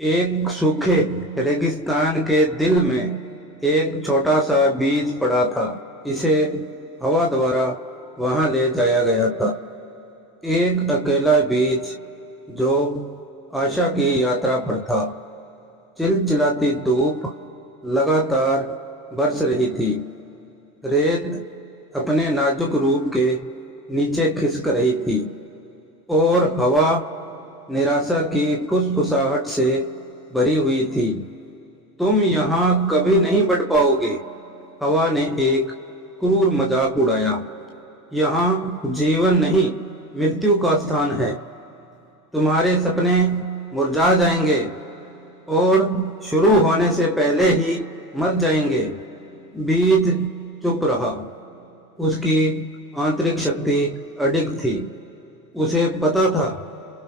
एक सूखे रेगिस्तान के दिल में एक छोटा सा बीज पड़ा था। इसे हवा द्वारा वहां ले जाया गया था। एक अकेला बीज जो आशा की यात्रा पर था। चिलचिलाती धूप लगातार बरस रही थी। रेत अपने नाजुक रूप के नीचे खिसक रही थी और हवा निराशा की फुसफुसाहट से भरी हुई थी। तुम यहाँ कभी नहीं बढ़ पाओगे, हवा ने एक क्रूर मजाक उड़ाया। यहाँ जीवन नहीं, मृत्यु का स्थान है। तुम्हारे सपने मुरझा जाएंगे और शुरू होने से पहले ही मर जाएंगे। बीज चुप रहा। उसकी आंतरिक शक्ति अडिग थी। उसे पता था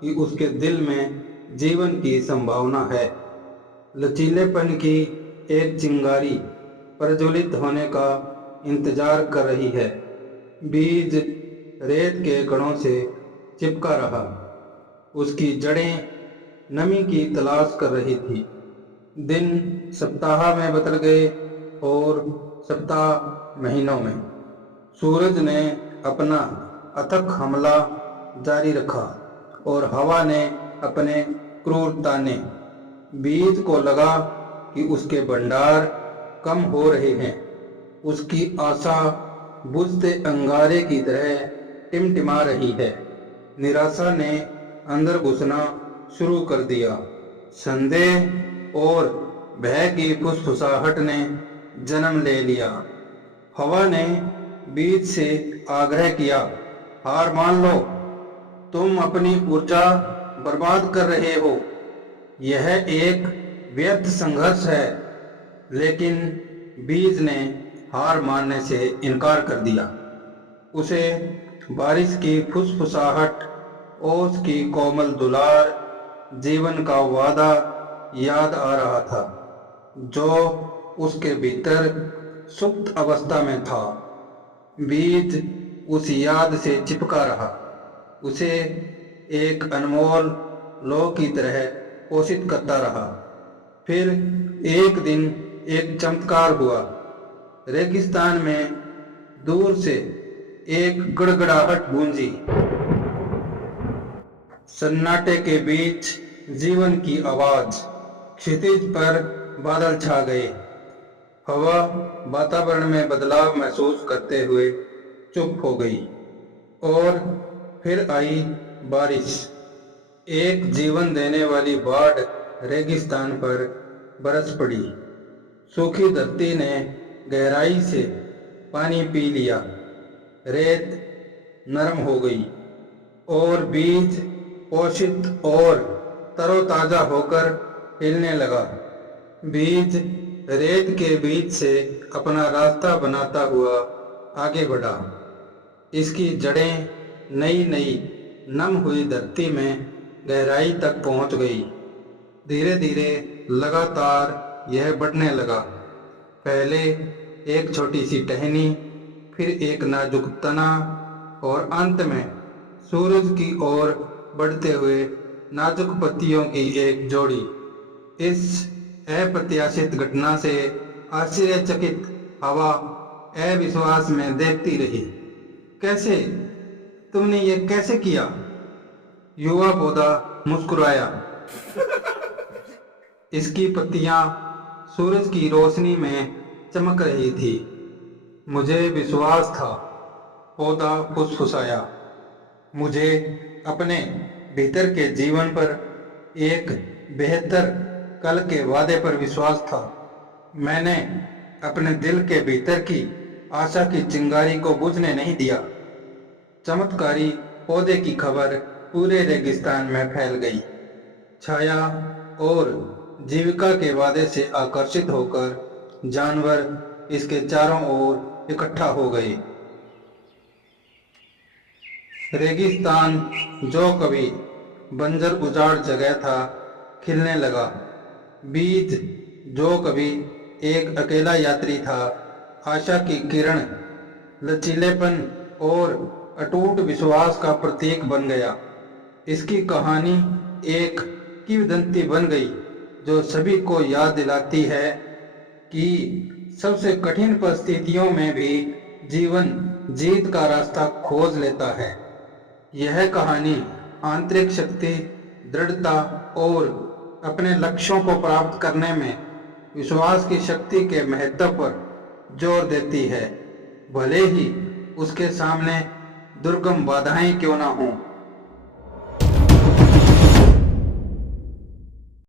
कि उसके दिल में जीवन की संभावना है। लचीलेपन की एक चिंगारी प्रज्वलित होने का इंतजार कर रही है। बीज रेत के कणों से चिपका रहा। उसकी जड़ें नमी की तलाश कर रही थी। दिन सप्ताह में बदल गए और सप्ताह महीनों में। सूरज ने अपना अथक हमला जारी रखा और हवा ने अपने क्रूर ताने। बीज को लगा कि उसके भंडार कम हो रहे हैं। उसकी आशा बुझते अंगारे की तरह टिमटिमा रही है। निराशा ने अंदर घुसना शुरू कर दिया। संदेह और भय की फुसफुसाहट ने जन्म ले लिया। हवा ने बीज से आग्रह किया, हार मान लो। तुम अपनी ऊर्जा बर्बाद कर रहे हो। यह एक व्यर्थ संघर्ष है। लेकिन बीज ने हार मानने से इनकार कर दिया। उसे बारिश की फुसफुसाहट, ओस की कोमल दुलार, जीवन का वादा याद आ रहा था, जो उसके भीतर सुप्त अवस्था में था। बीज उस याद से चिपका रहा। उसे एक अनमोल लौ की तरह पोषित करता रहा। फिर एक दिन एक चमत्कार हुआ। रेगिस्तान में दूर से एक गड़गड़ाहट गूंजी। सन्नाटे के बीच जीवन की आवाज। क्षितिज पर बादल छा गए। हवा वातावरण में बदलाव महसूस करते हुए चुप हो गई और फिर आई बारिश। एक जीवन देने वाली बाढ़ रेगिस्तान पर बरस पड़ी। सूखी धरती ने गहराई से पानी पी लिया। रेत नरम हो गई और बीज पोषित और तरोताजा होकर हिलने लगा। बीज रेत के बीच से अपना रास्ता बनाता हुआ आगे बढ़ा। इसकी जड़ें नई नई नम हुई धरती में गहराई तक पहुंच गई। धीरे धीरे लगातार यह बढ़ने लगा। पहले एक छोटी सी टहनी, फिर एक नाजुक तना और अंत में सूरज की ओर बढ़ते हुए नाजुक पत्तियों की एक जोड़ी। इस अप्रत्याशित घटना से आश्चर्यचकित हवा अविश्वास में देखती रही। कैसे? तुमने ये कैसे किया? युवा पौधा मुस्कुराया। इसकी पत्तियां सूरज की रोशनी में चमक रही थी। मुझे विश्वास था, पौधा फुसफुसाया। मुझे अपने भीतर के जीवन पर, एक बेहतर कल के वादे पर विश्वास था। मैंने अपने दिल के भीतर की आशा की चिंगारी को बुझने नहीं दिया। चमत्कारी पौधे की खबर पूरे रेगिस्तान में फैल गई। छाया और जीविका के वादे से आकर्षित होकर जानवर इसके चारों ओर इकट्ठा हो गए। रेगिस्तान, जो कभी बंजर उजाड़ जगह था, खिलने लगा। बीज, जो कभी एक अकेला यात्री था, आशा की किरण, लचीलेपन और अटूट विश्वास का प्रतीक बन गया। इसकी कहानी एक किंवदंती बन गई। जो सभी को याद दिलाती है कि सबसे कठिन परिस्थितियों में भी जीवन जीत का रास्ता खोज लेता है। यह कहानी आंतरिक शक्ति, दृढ़ता और अपने लक्ष्यों को प्राप्त करने में विश्वास की शक्ति के महत्व पर जोर देती है, भले ही उसके सामने दुर्गम बाधाएं क्यों ना हों।